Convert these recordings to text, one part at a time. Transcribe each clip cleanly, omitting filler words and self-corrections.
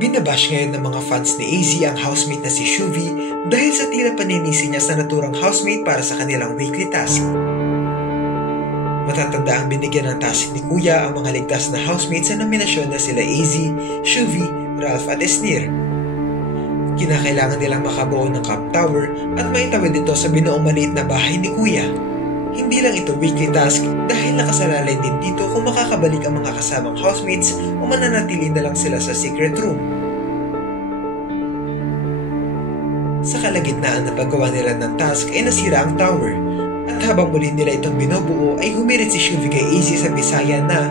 Binabash ngayon ng mga fans ni AZ ang housemate na si Shuvi dahil sa tila paninisi niya sa naturang housemate para sa kanilang weekly task. Matatanda ang binigyan ng task ni Kuya ang mga ligtas na housemates sa nominasyon na sila AZ, Shuvi, Ralph at Esnir. Kinakailangan nilang makabuo ng Cup Tower at maitawid ito sa binuong maliit na bahay ni Kuya. Hindi lang ito weekly task dahil nakasalalay din dito kung makakabalik ang mga kasamang housemates o mananatili na lang sila sa secret room. Sa kalagitnaan na paggawa nila ng task ay nasira ang tower at habang muli nila itong binubuo ay humirit si Shuvi kay AZ sa Bisaya na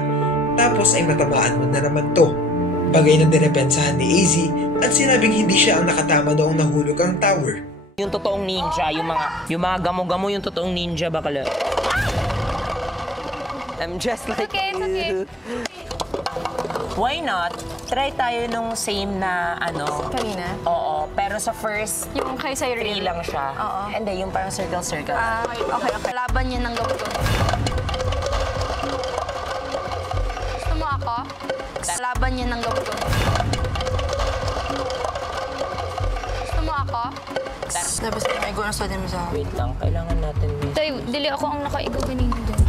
tapos ay matamaan mo na naman to. Bagay na dinepensahan ni AZ at sinabing hindi siya ang nakatama noong nahulog ang tower. Yung totoong ninja, yung mga gamo-gamo yung totoong ninja bakala. I'm just like you. Why not? Try tayo nung same na ano. Kanina? Oo, pero sa first yung kay Cyril 3 lang siya. Oo. Hindi, yung parang circle-circle. Okay. Laban niya ng gawin. Gusto mo ako? Laban niya ng gawin. Gusto mo ako? Tapos may gano'n sa din mo sa... Wait lang, kailangan natin may... Tay, dili ako ang nakaigaw kanina doon.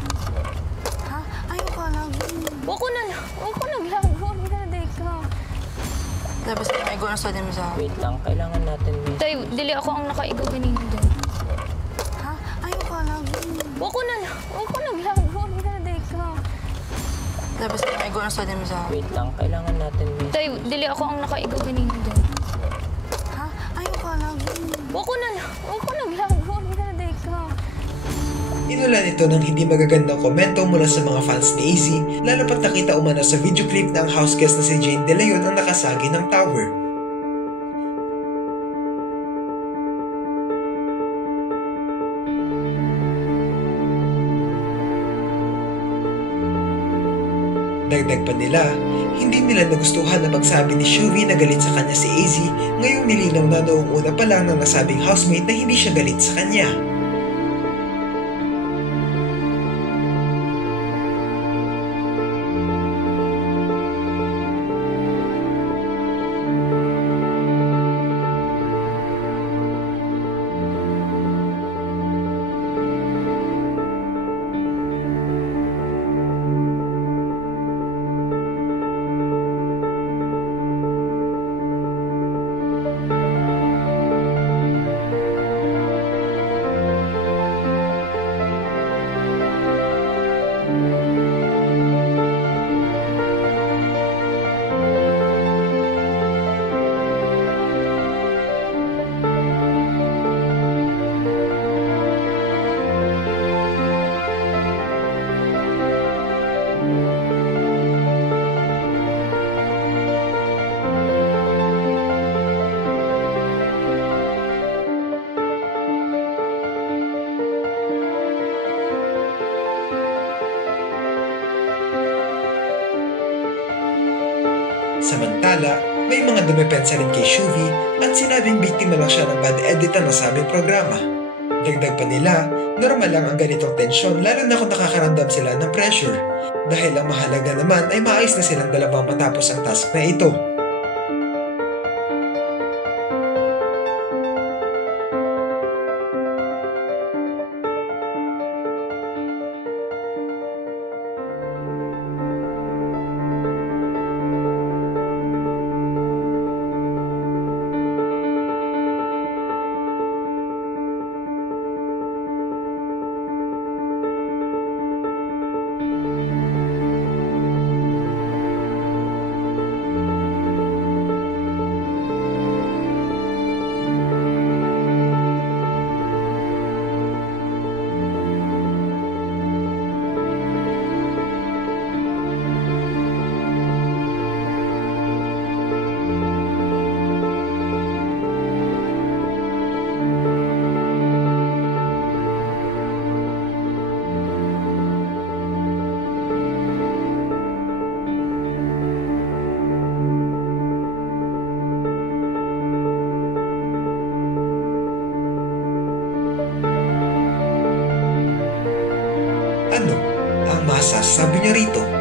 Ha? Ayaw ka lang. Huwag ko naglago. Hindi ka. Tapos may gano'n sa din mo sa... Wait lang, kailangan natin may... Tay, dili ako ang nakaigaw kanina doon. Ha? Ayaw ka lang. Huwag ko naglago. Hindi ka. Tapos may gano'n sa din mo sa... Wait lang, kailangan natin may... Tay, dili ako ang nakaigaw kanina doon. Ha? Ayaw ka lang. Huwag ko naglago. Hindi ka. Inulan ito ng hindi magagandang komento mula sa mga fans ni AZ, lalo pat nakita umano sa video clip na ang house guest na si Jane De Leon ang nakasagi ng tower. Dagdag pa nila, hindi nila nagustuhan na pagsabi ni Shuvi na galit sa kanya si AZ, ngayong nilinaw na noong una pa lang ng nasabing housemate na hindi siya galit sa kanya. Samantala, may mga dumepensa rin kay Shuvi at sinabing biktima lang siya ng bad edit na nasabing programa. Dagdag pa nila, normal lang ang ganitong tensyon lalo na kung nakakaramdam sila ng pressure. Dahil ang mahalaga naman ay maayos na silang dalawang matapos ang task na ito. Ano ang masasabi niyo rito?